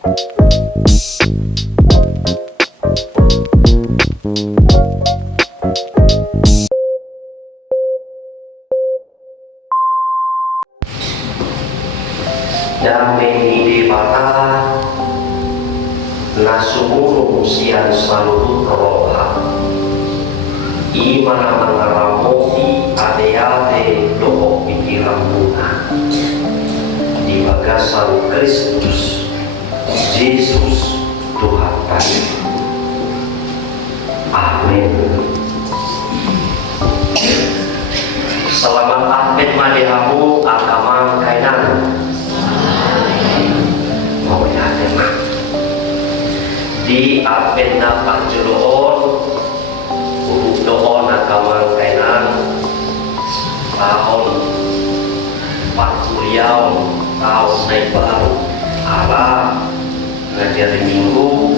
Damai di mata nasumuru sian saluhu roha imana mengaramoti ade-ade doa pikiran Tuhan di bagasan Kristus Yesus Tuhan kami. Amin. Selamat Advent madihamu agama kainan. Mau yakin di Advent na panjuloon urut doon agama kainan tahun 40 tahun naik baru ala ngajari minggu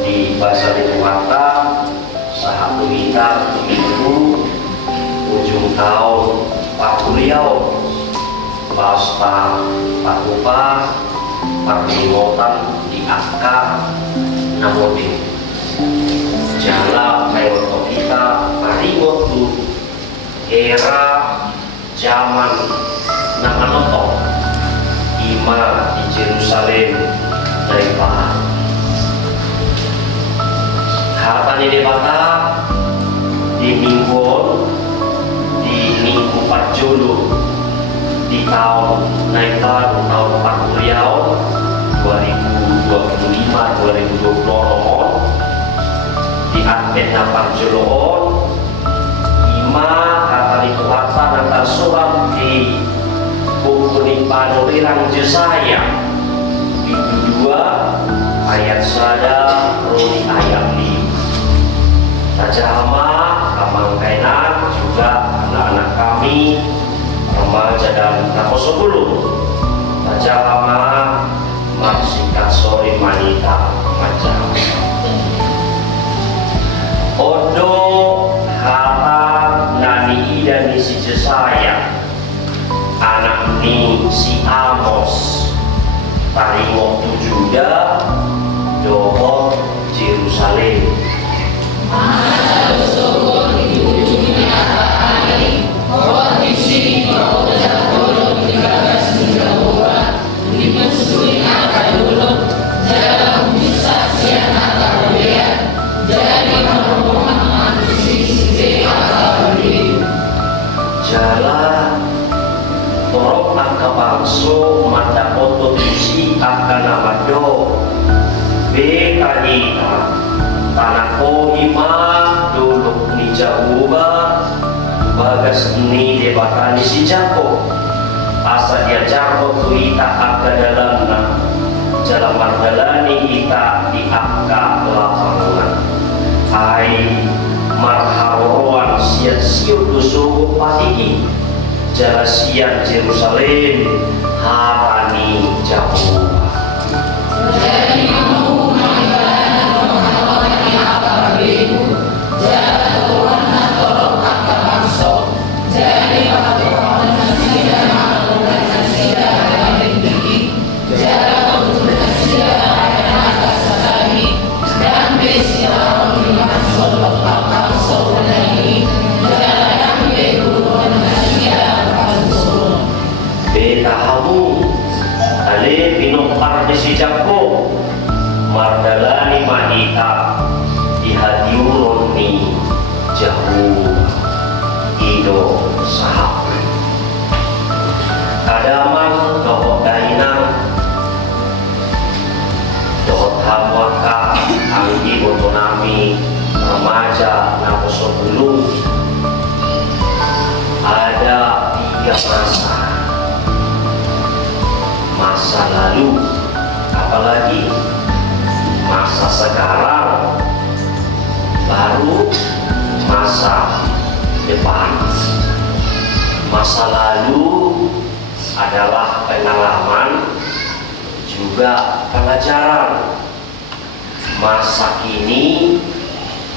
di bahasa Dewata satu kita minggu ujung tahun 40 basta pakupa parlimotan di angka namodin jala kayoto kita parimotu era zaman namanoto ima di Jerusalem dari Bahan hartanya debata di minggu Parjolo di tahun naik baru tahun 2025-2020 di Advent Parjoloon ima kata dikuatan antara surat di buku Panurirang Jesaya minggu 2 ayat 1 roni ayat 5 tajama kamangkainan juga anak-anak kami remaja dan kaposopulu tajama marsikat sore manita macam odo hata nani dan si Jesaya anak ni si Amos tarimok tujuda doho Jerusalem masa sokong di ujungnya hari orang di sini kau tidak boleh dibagas Jehovah dimesui akar dulu dalam bisa siang akar lihat jadi merupakan manusia akar lihat jalan torok angka bangso mata foto tusi akan namado bekanyita tanah kohima dulu ni Jehovah bagas ni debatani si Jakob asa dia Jakob tu ita akka dalamna jalan margalani ita di akka lapangan ai marharoan siat-siut dusuku patiki jala siat Jerusalem harani Jehovah jadi mau mengadakan orang yang akar lihat jadi Tuhan tolong akar bangsa jadi Tuhan tidak melakukan tidak tinggi jadi untuk tidak atas sekali dan bisa melihat solo akar solo ini jadi yang berguna tidak bangsa betahamu ale pinopar de si Jakob mardalani manita dihadiuron ni Jehovah ido sahab kadaman dohot dainang dohot hamwaka anggi botonami remaja naposo belum ada 3 masa lalu apalagi masa sekarang baru masa depan. Masa lalu adalah pengalaman juga pelajaran. Masa kini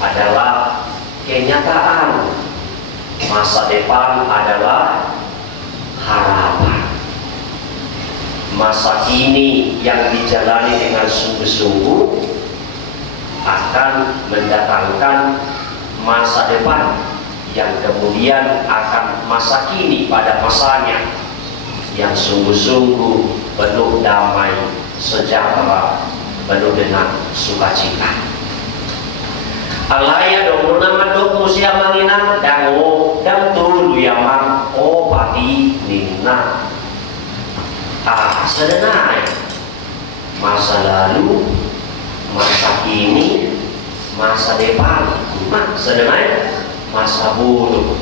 adalah kenyataan. Masa depan adalah harapan. masa kini yang dijalani dengan sungguh-sungguh akan mendatangkan masa depan yang kemudian akan masa kini pada masanya yang sungguh-sungguh penuh damai, sejahtera, penuh dengan sukacita. Alaya dong nama dok musia manginang dango dan tulu yamang pati nina. Sedenai masa lalu, masa kini, masa depan, sedenai masa bodoh.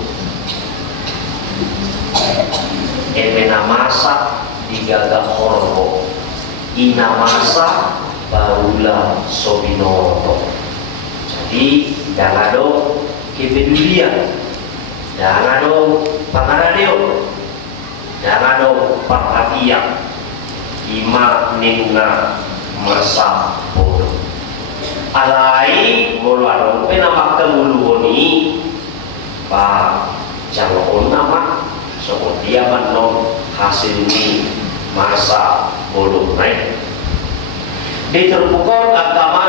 Emena masa digagak horor, ina masa barulah sobinoto. Jadi jangan dong kepedulian, jangan dong pangaradeo, jangan dong perhatian, ima ningna masa bodoh. Alai muluarong penamak kemuluhoni, pak jangan nama so dia menom hasil ini masa bodoh naik. Diterpukul agama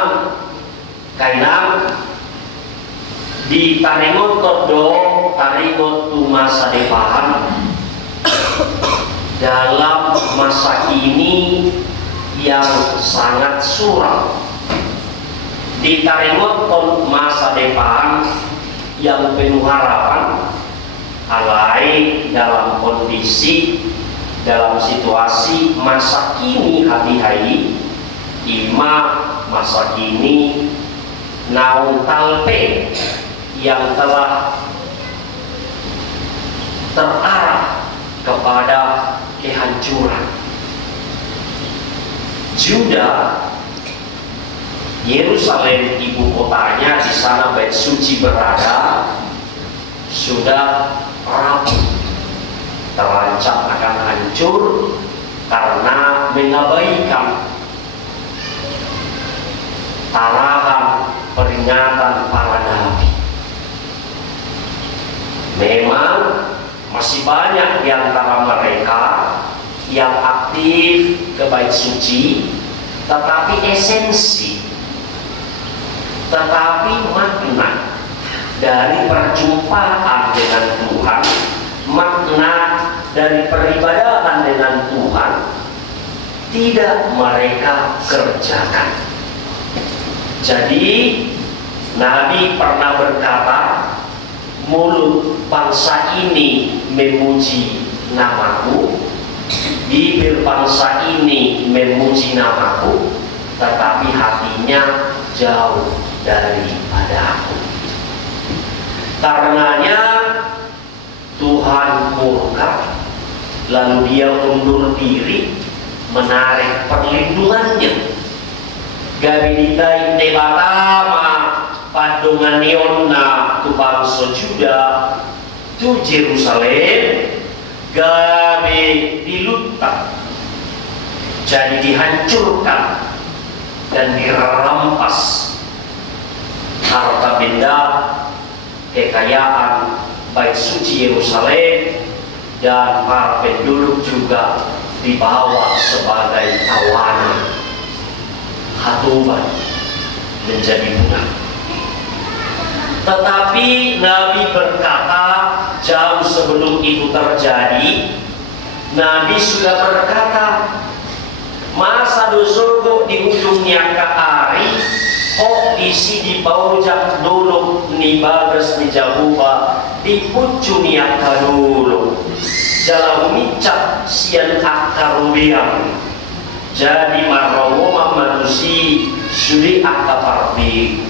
kainam di taringot todo taringot tu masa depan dalam masa ini yang sangat suram, di taringot masa depan yang penuh harapan, alai dalam kondisi dalam situasi masa kini hari-hari ima masa kini naung talpe yang telah terarah kepada kehancuran. Juda, Yerusalem ibu kotanya, di sana bait suci berada, sudah rapuh, terancam akan hancur karena mengabaikan arahan peringatan para nabi. Memang masih banyak di antara mereka yang aktif ke bait suci, tetapi esensi, tetapi makna dari perjumpaan dengan Tuhan, makna dari peribadatan dengan Tuhan tidak mereka kerjakan. Jadi Nabi pernah berkata, mulut bangsa ini memuji namaku, bibir bangsa ini memuji namaku, tetapi hatinya jauh daripada aku. Karenanya Tuhan murka, lalu dia undur diri, menarik perlindungannya. Gabinitai tebatama padongan neonna tu bangsa Juda tu Yerusalem gabe dilutang, jadi dihancurkan dan dirampas harta benda kekayaan bait suci Yerusalem, dan para penduduk juga dibawa sebagai tawanan, hatuban, menjadi budak. Tetapi Nabi berkata, jauh sebelum itu terjadi, Nabi sudah berkata, masa dosurgo di ujungnya ke hari, isi di paujak dulu ni bagas ni jahuba di pucunia kadulu jalau micak sian akarubiang, jadi marwoma manusia suri akaparbi.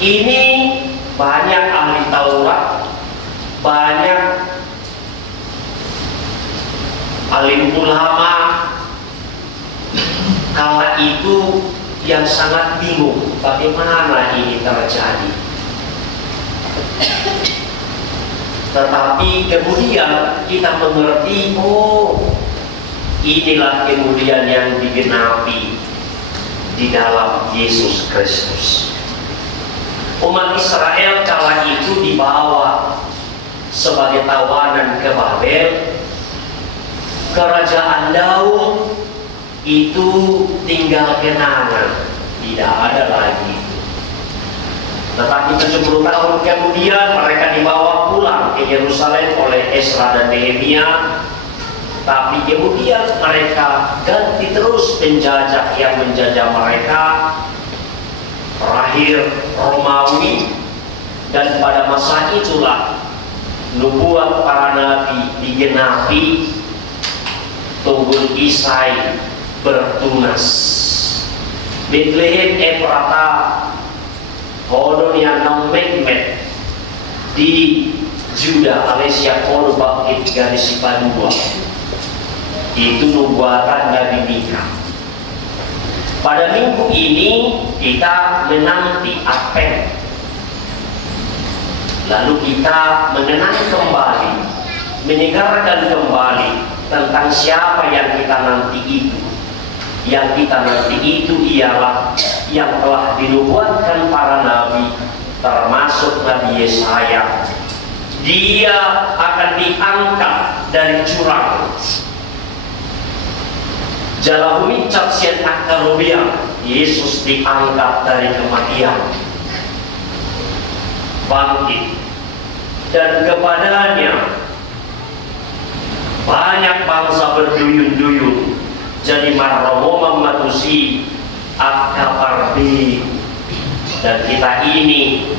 Ini banyak ahli Taurat, banyak alim ulama kala itu yang sangat bingung bagaimana ini terjadi. Tetapi kemudian kita mengerti, oh inilah kemudian yang digenapi di dalam Yesus Kristus. Umat Israel kala itu dibawa sebagai tawanan ke Babel. Kerajaan Daud itu tinggal kenangan, tidak ada lagi. Tetapi 70 tahun kemudian mereka dibawa pulang ke Yerusalem oleh Esra dan Nehemia. Tapi kemudian mereka ganti terus penjajah yang menjajah mereka. Terakhir Romawi, dan pada masa itulah nubuat para nabi digenapi, Tunggul Isai bertunas. Bethlehem Efrata Hodon yang Mekmet di Juda Alesia Kono Bakit garis Padua. Itu nubuatan Nabi Mika. Pada minggu ini kita menanti Advent. Lalu kita mengenang kembali, menyegarkan kembali tentang siapa yang kita nanti itu. Yang kita nanti itu ialah yang telah dinubuatkan para nabi, termasuk Nabi Yesaya. Dia akan diangkat dari jurang. Jalahumi capsian akarobiang, Yesus diangkat dari kematian, bangkit, dan kepadanya banyak bangsa berduyun-duyun. Jadi marromo matusi akaparbi, dan kita ini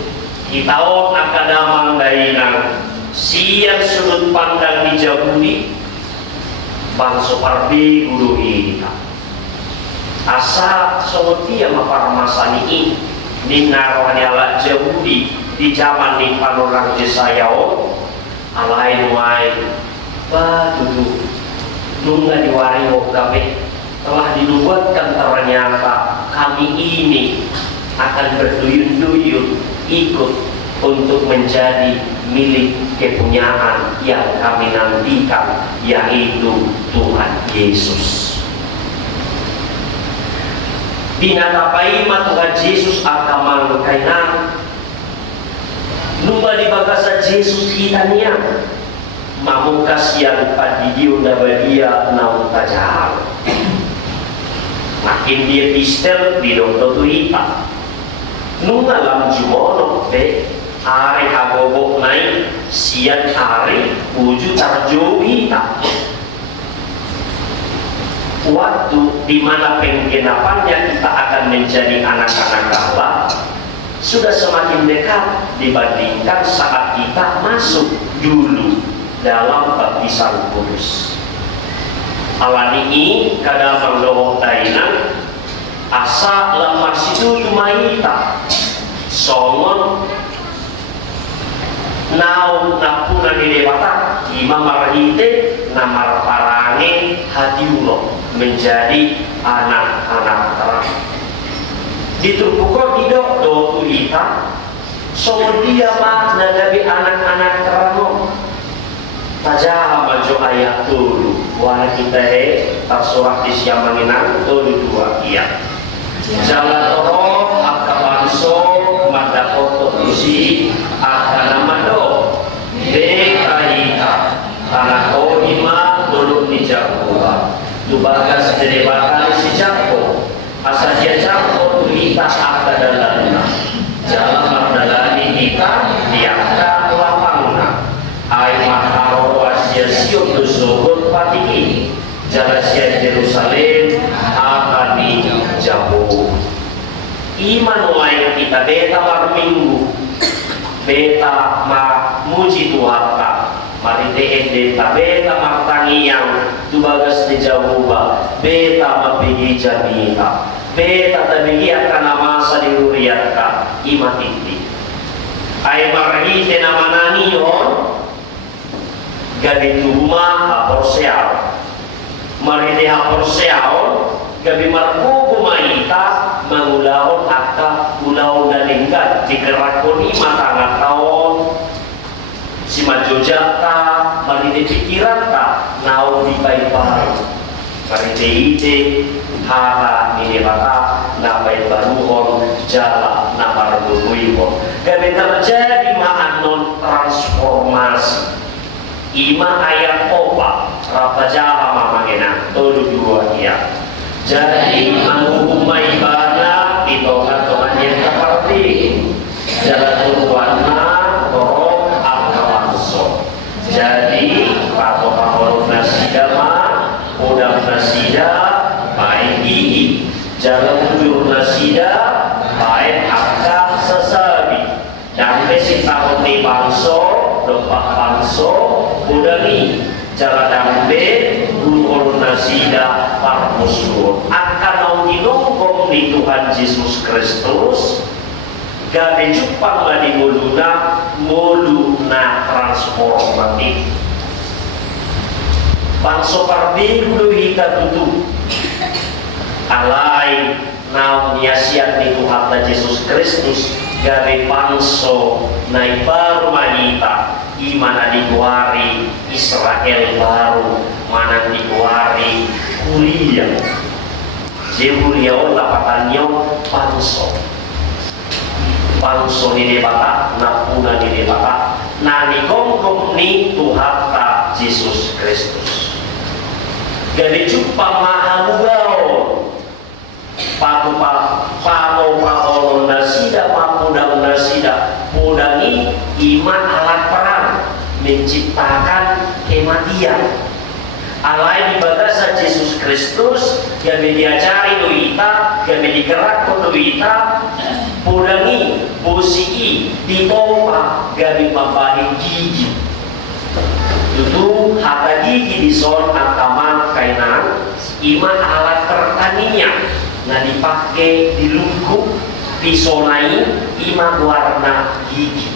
kitaon akadamang dainang siang sudut pandang di Jabudi bangsa parbi guru kita asa sotia maparmasani ini narohani ala Jabudi di zaman ni panorang Jesayao alain wain duduk nungga diwari kami telah dinubuatkan ternyata kami ini akan berduyun-duyun ikut untuk menjadi milik kepunyaan yang kami nantikan, yaitu Tuhan Yesus. Binatapaima Tuhan Yesus akan mangkainan nungga di bagasa Yesus kita niya mamukas yang padidiyo na badia naung tajahal. Makin dia distel di dokter tuita. Nunga lam jumono te are agobok naik sian are uju tarjo kita. Waktu di mana penggenapannya kita akan menjadi anak-anak Allah sudah semakin dekat dibandingkan saat kita masuk dulu dalam baptisan kudus. Alani ini kadang mendohok dainan asa lemar situ tumaita songon nau napuna di dewata ima marhite namar parange hati ulo menjadi anak-anak terang. Ditupukor tidak do tuita songon dia mah nadabi anak-anak terang. Tajah maju ayat dulu warna kita tersurat di siang menginang dulu dua iya jalan toro akabanso mata foto isi akana mado dekaita tanah kohima dulu di Jawa tubagas dedebatan si Jawa asal dia Jawa tulita akadalanna jalan mardalani kita diangkat lapangna ay maharo asya siyo dusubot pati ini jalasya Jerusalem akan dijauh iman lain kita beta marminggu beta muji Tuhan mari beta beta martangi yang tubagas di jauh beta mapigi jamita beta tabigi akan masa diuriatka iman ini ay marhite namanani on gabi tuma aporseal maride aporseal gabi marbubu maita mangulahon akka ulahon dalingkat dikerakoni matanga taon si majojata maride pikiran ta nau di paiparu maride ite hara minibata na paiparuhon jala na marbubuihon gabi terjadi ma'anon transformasi ima ayat opa rapajaha mamangena tolu dua dia Jadi menghukumai bana Tuhan yang seperti jalan turuanna torok akawangso. Jadi pato nasida ma udang nasida baik gigi jalan ujur nasida baik akak sesabi dan besi tahun di bangso dopak bangso udangi jalan dambe ujur nasida parmusul akan mau dinongkong di Tuhan Yesus Kristus gabe jupang madi muluna transformatif bangso parbiru hita tutu alai naon niasian di Tuhan Yesus Kristus gabe bangso naik baru manita imana diguari Israel baru mana diguari kuliah jebuliau lapatannya bangso ni debata napuna ni debata nani gongkong ni Tuhan Yesus Kristus gade cupa mahamugao pato nasida papudang nasida mudangi iman alat perang menciptakan kematian alai di bagasa Yesus Kristus gabe diajari doita gabe digerak doita mudangi posii ditompa gabe mabahi gigi itu hata gigi di son akaman kainan iman alat pertanian nah dipakai dilungkup disonai iman warna gigi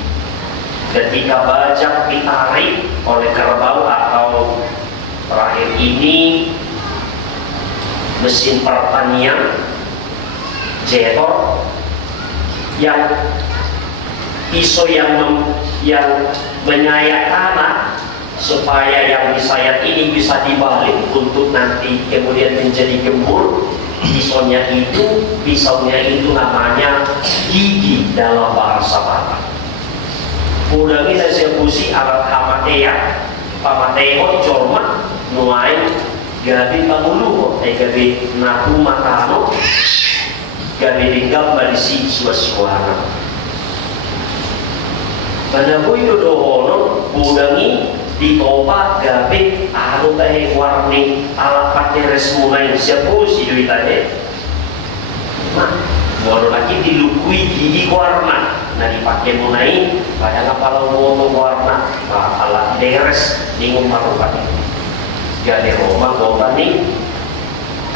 ketika bajak ditarik oleh kerbau atau terakhir ini mesin pertanian jetor yang pisau yang menyayat tanah supaya yang disayat ini bisa dibalik untuk nanti kemudian menjadi gembur. Pisaunya itu namanya gigi dalam bahasa Batak. Udah kita sebusi alat hamatea, pamateo corma nuai gabi pangulu, gabi naku matano, gabi tinggal balisi suara. Pada buyu dohono budangi ditopak gabe anu tahe warni ala pake resmunai siapa si duitane nah baru lagi dilukui gigi warna nah dipakai munai pada kapal moto warna ala deres ningung marukan gade Roma kota nih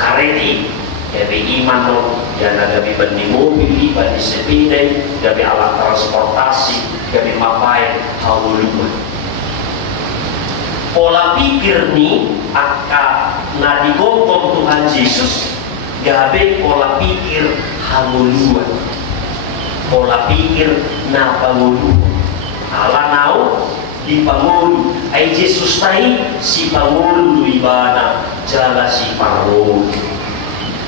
kareti gabe iman no yang gabe bandi mobil bandi sepeda gabe alat transportasi gabe mapai hawuluma pola pikir ni akka na digongkong Tuhan Yesus gabe pola pikir hanguluan pola pikir na pangulu ala nau di pangulu ay Yesus tai si pangulu ibana jala si pangulu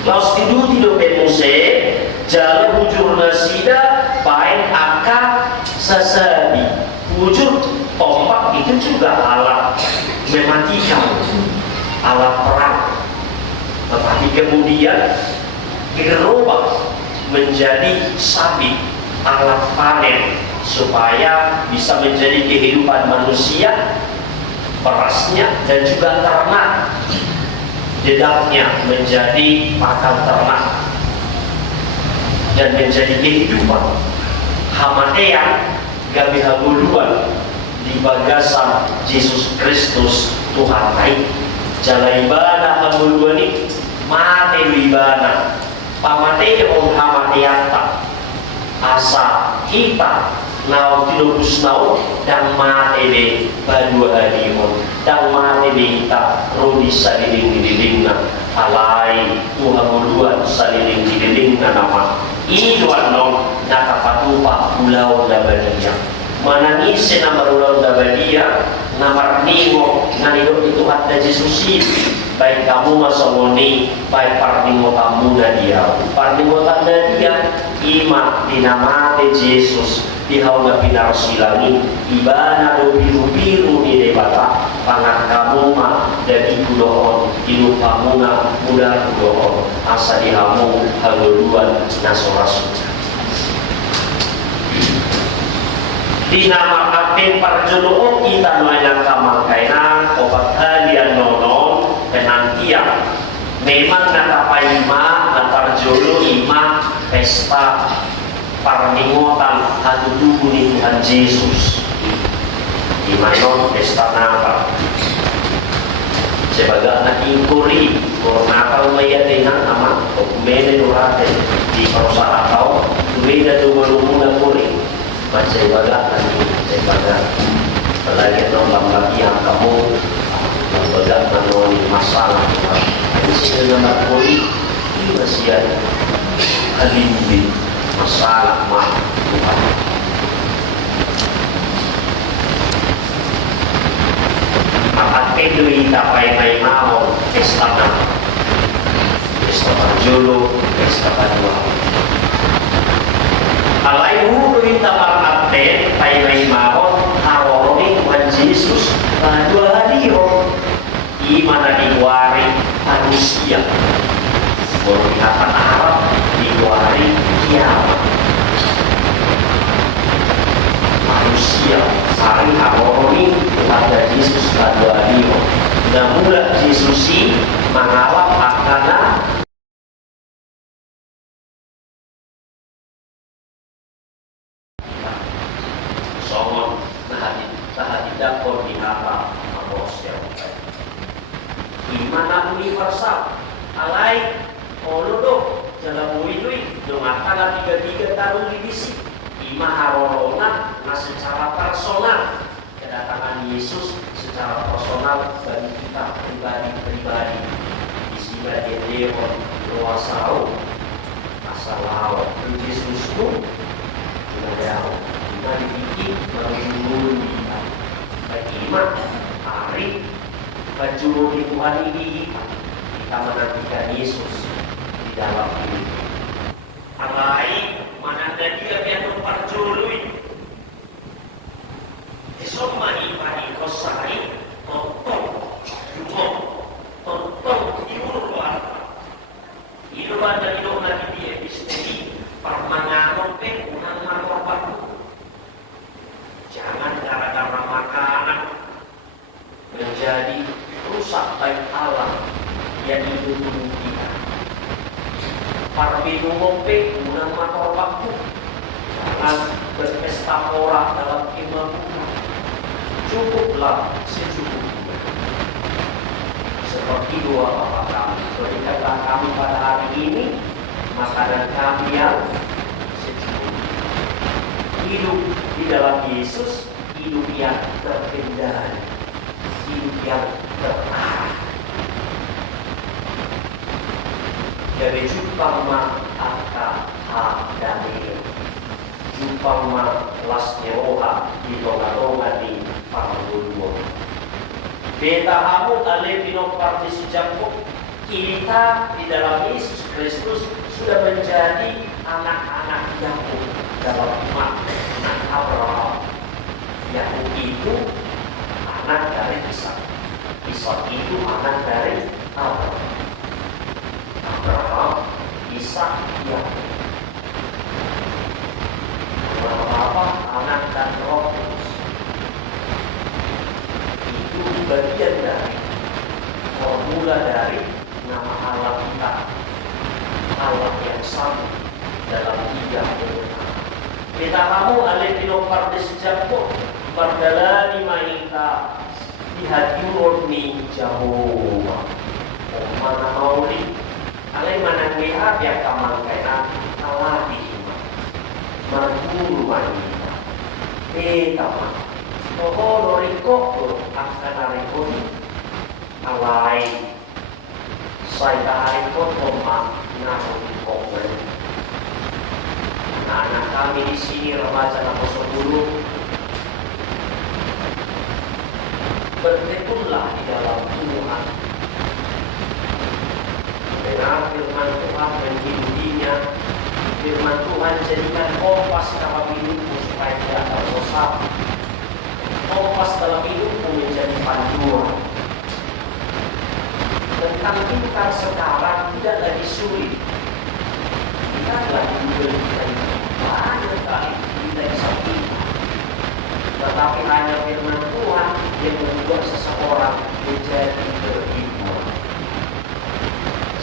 laos tidu penuse jala hujur nasida baik akka sasabi hujur tombak itu juga alat mematikan, alat perang. Tetapi kemudian dirubah menjadi sabit, alat panen supaya bisa menjadi kehidupan manusia, berasnya dan juga ternak. Dedaknya menjadi pakan ternak dan menjadi kehidupan. Hamatean gabi haguluan di bagasan Yesus Kristus Tuhan naik jala ibadah haguluan ini mate ibadah pamate on hamateata asa kita nau tinubus nau dan mate be badua hadimon dan mate be kita rodi saliling alai haguluan saliling nama ini dua nom nakapatupa pulau Labadia manangisi na marulang Labadia na marningo na nilog itu at na Jesusin baik kamu masomoni baik parningo kamu na dia parningo tanda dia ima dinamate Yesus di hauna pinar silangi ibana do biru-biru di debata panah kamuma dan ibu doon inu pamuna muda doon asa dihamu haguluan nasorasu dinama katen parjodoh kita nanya kamakainan obat kalian nonon penantian memang nakapaima natarjolo ima pesta parmingotan hatu tubuh ni Tuhan Yesus di mana pesta Natal sebagai anak ingkuri kalau Natal maya dengan amat kumene durate di perusahaan atau beda dua lumuna kuri macam sebagai sebagai pelagi nombang lagi yang kamu sebagai menolak masalah sehingga nakuri ini masih ada alimbi masalah mah Tuhan. Maka kedui tapai mai mau pesta parjolo, pesta padua. Alai hulu kita markate pai mai mau haroni Tuhan Yesus padua hadio imana diwari manusia berkata Arab diwari kiamat manusia sari haroni pada Yesus pada dia dan mula Yesus mengalap akana somon nah tidak kau dihapa manusia imana universal alai olodo dalam muidui dongatala tiga tarung divisi ima harorona nah secara personal kedatangan Yesus secara personal bagi kita pribadi di sini dia luasau asalau Yesusku menjauh ima dibikin menurun kita bagi ima hari baju di Tuhan ini kita menantikan Yesus di dalam ini. Alai mana ada dia yang memperjului. Esoma ibadi kosai tonton iur luar. Iluan dari dona dia istri permanganon pe unang marwabat. Jangan gara-gara makanan menjadi rusak baik alam yang hidup kita. Para minum pe unang matorbaku jangan berpesta pora dalam kemampuan. Cukuplah secukupnya. Seperti dua bapak kami berikanlah kami pada hari ini makanan kami yang secukupnya. Hidup di dalam Yesus, hidup yang terkendali, hidup yang terarah. Jadi jupama aka hadamir, jupama lasnyoha di longa-longa di panguluan. Beta hamu ale pinong partisipasi kita di dalam Yesus Kristus sudah menjadi anak-anak Yakub dalam iman, anak Abraham. Yakub itu anak dari Ishak. Ishak itu anak dari Abraham. Abraham, Ishak, Yakub. Beberapa anak dan Roh Kudus. Itu bagian dari formula dari nama Allah kita. Allah yang sama dalam tiga element. Kita kamu alih pinong partisipasi berdalani maita dihadiur ni Jehovah. Mana mauli alai mana lihat yang kamang kena Allah di iman marguru manita kama oh loriko akan arikoni alai saya arikon oma naso di kongre anak kami di sini remaja nomor 10 bertekunlah di dalam Tuhan dengan firman Tuhan menghidupinya. Firman Tuhan jadikan kompas dalam hidupmu supaya tidak tersesat. Kompas dalam hidupmu menjadi panduan. Tentang pintar sekarang tidak lagi sulit. Kita telah diberikan banyak kali kita bisa pintar. Tetapi hanya firman Tuhan yang membuat seseorang menjadi berhikmat.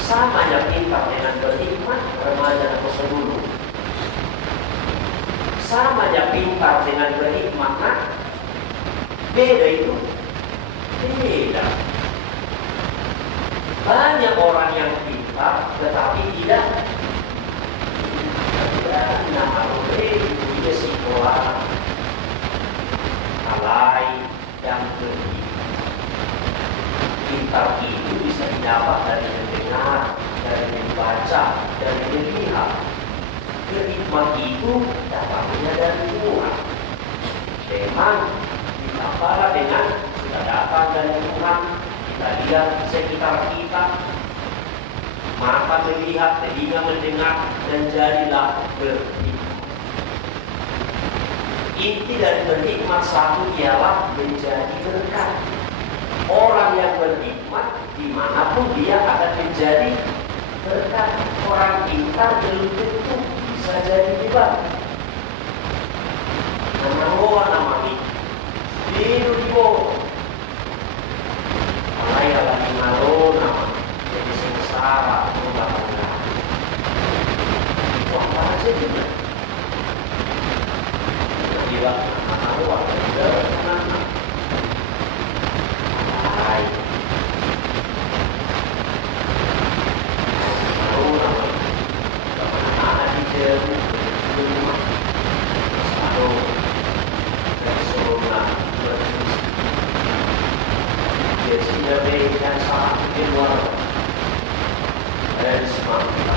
Samanya pintar dengan berhikmat remaja atau sebelum. Samanya pintar dengan berhikmat, nah, beda itu. Beda. Banyak orang yang pintar tetapi tidak itu dia sekolah alay yang berhikmat. Pintar itu bisa didapat dari mendengar, dari membaca, dari melihat. Berhikmat itu dapatnya dari Tuhan. Memang ditambahlah dengan sudah datang dari Tuhan. Kita lihat sekitar kita, mata melihat, telinga mendengar, dan jadilah berhikmat. Inti dari berhikmat satu ialah menjadi berkat. Orang yang berhikmat dimanapun dia akan menjadi berkat. Orang pintar belum tentu bisa jadi hebat. Nama biru di bawah. Malaya lagi malona, jadi sengsara, berubah-ubah. Itu apa aja juga. Jiwa maluan, mana. Hai. Malona, mana di jauh, di rumah. Selalu dari Solona, biasanya dengan sangat di luar dan semakin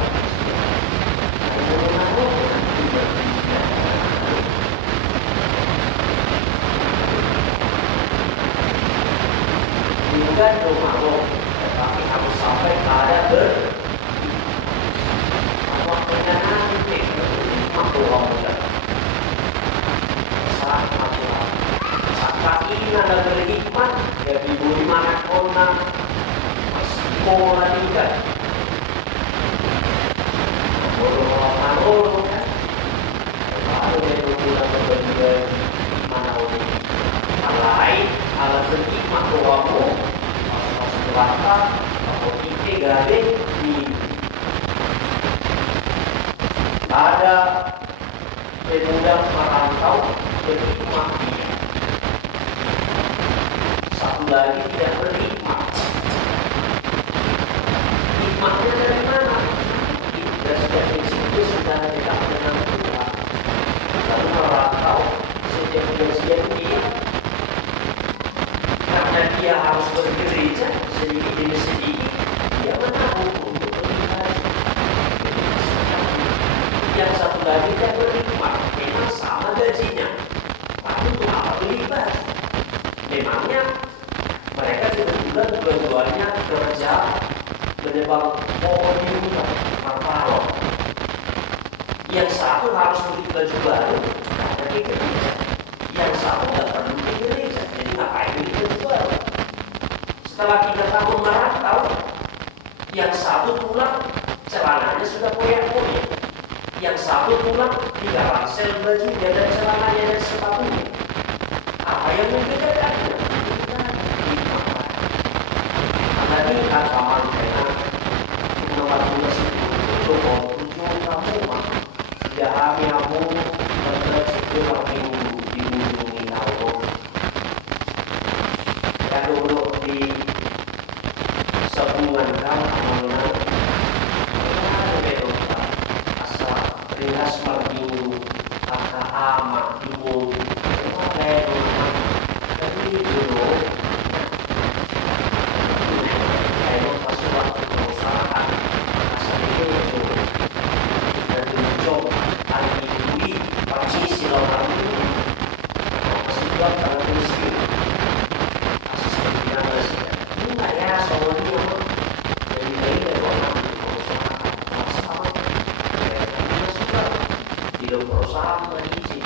juga mau, tetapi harus sampai pada waktunya nanti mampu orang saat ini ada berhikmat ya diberi mana kona sekolah juga Manolo kan baru dia pulang berbeda mana orang lain alat berhikmat doamu masuk belakang atau ike gade di ada pemuda merantau berhikmat dia. Satu lagi tidak berhikmat. Hikmatnya dari mana? Dari situ sudah dekat dengan Tuhan. Lalu merantau sejak usia dia, karena dia harus bergereja sedikit demi sedikit, dia menabung untuk beribadah. Yang satu lagi tidak berhikmat, memang sama gajinya, tapi untuk apa beribadah? Memangnya mereka kebetulan dua-duanya kerja menebang pohon di rumah marpalo. Yang satu harus beli baju baru karena di gereja. Yang satu tidak perlu di gereja, jadi ngapain beli baju baru? Setelah 3 tahun merantau, yang satu pulang celananya sudah koyak-koyak. Yang satu pulang tidak rangsel bajunya dan celananya dan sepatunya. Apa yang membedakannya? Karena ini agama dengan nomor 2 tujuh kamu mah tidak kamu berarti lagi diunjungi Allah. Ya dulu di sabungan kan amalnya ada berupa asal ringas mardiu kata ama ibu apa rumah tapi dulu perusahaan berizin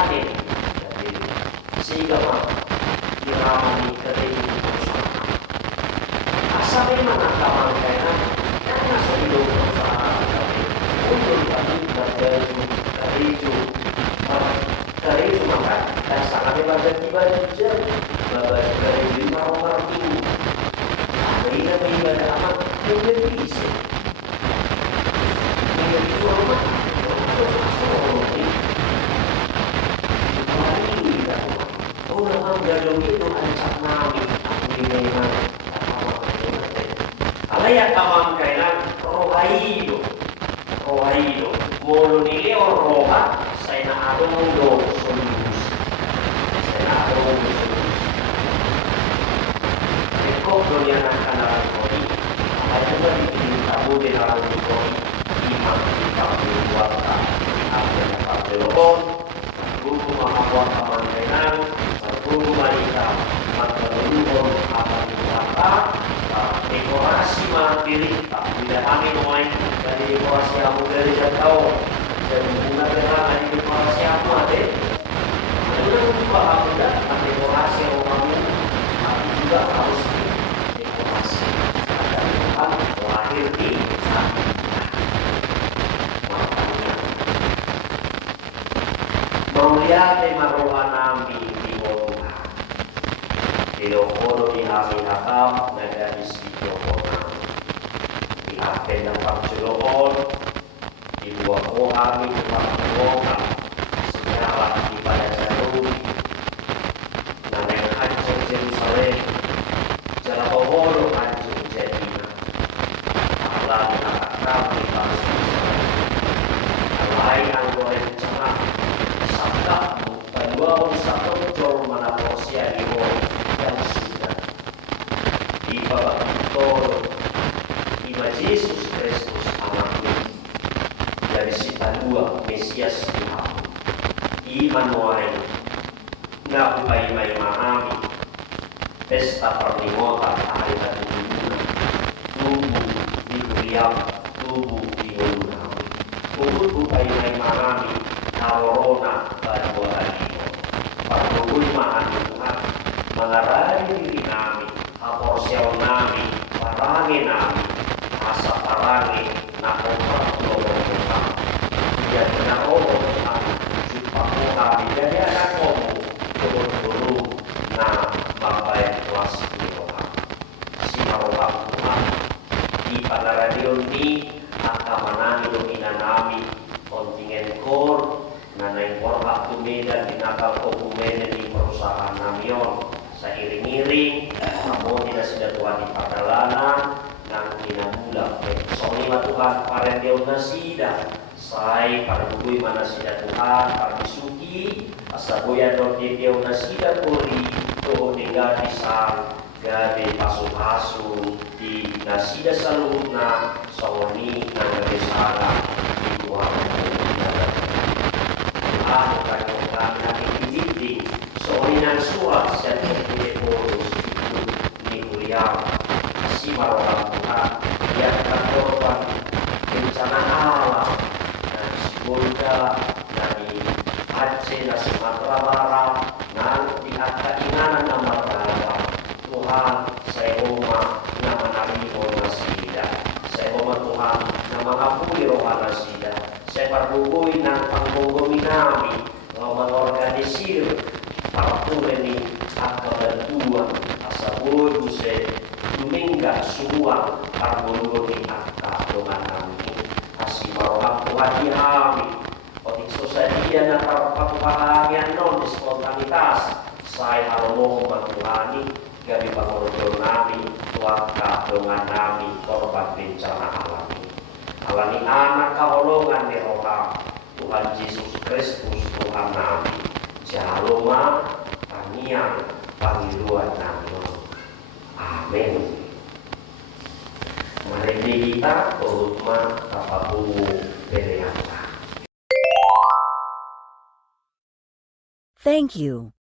kanin. Jadi sehingga diramani ketika bersama. Asal memang kawan kainan karena sebelum bersama untuk kami kereju maka dan sangat bagi kereju nomor 2. Ada beribadah amat yang bisa. Orang jalur itu ancak nami aku memang alaya tamam kailan rohaido mulu nili roha saya na adong do solus ekor dunia nak kanalan kori ada bagi tamu di dalam kori imam kita buat apa pelopon guru mahawa kaman kainan guru malika maka guru apa kata dekorasi mandiri tak tidak kami main dari dekorasi kamu dari jauh dan bunga dengan dekorasi kamu ada juga ada dekorasi kamu tapi juga harus dekorasi dan Tuhan lahir di sana makanya melihat maroha nami di Tuhan Ilokoro di hami hakam nagari sikyokonan di apen ng pagsuloon di buwang ko kami di pagsulokan sinyalat di panasarum na nanghansong Jerusalem jalapawolo hansong Jedina alam nakakram di pagsulokan alay ang goreng tsaka sabda paluawang sa kontrol manaposya iwo yang sudah dibawah Iba Yesus Kristus anaknya dari sita dua Mesias Tuhan Immanuel ngabuhay may mahami pesta pernimotan hari ketujuh tubuh di Kuriam tubuh di Gunung ngabuhay may mahami karorona badwa alino pagbuhay mahan Tuhan mengarai diri nami, aporsyaw nami, parangi nami, asa parangi, nakopratulong Tuhan. Yan nakopong Tuhan, jupaku kami, dari anak komu, turun-turun na mabayang kelas Tuhan. Simarupang Tuhan, di panaradion ni, akamanani lumina nami, kontingen kor, nanay korhak tumeda, dinakal ko kumene di perusahaan namion. Sairing-iring, kamu tidak sudah Tuhan di pagdalanan nang kinamula. Soni Tuhan paren dia nasida. Sai parbuy mana sida Tuhan parbisuki asaboya doke dia nasida kuri to tinggal di sang gade pasu-pasu di nasida saluna soni nang besara di Tuhan. Tuhan kan nanti soni nang surat siapa yang si marwah Tuhan yang terkorban bencana alam dan si Bunda dari Aceh dan Sumatera Barat nanti akan inganan nama beragam Tuhan saya oma nama Nabi Nasida saya oma Tuhan nama ngapui roha Nasida saya parbugui nang panggogomi nami mengorganisir parpureni akan bantuan asaboy buse dumingga suwang parboloni akta dongan kami asih maroham Tuhan dihami otik sosadia na parpapahangian non spontanitas saya haromong Tuhani gabi pangordo nami tuaka dongan nami korban bencana alami anak kaholongan ni roham Tuhan Yesus Kristus Tuhan nami jaloma paniang panggiluan nami. Amin. Mari kita urutma kapabu bereata. Thank you.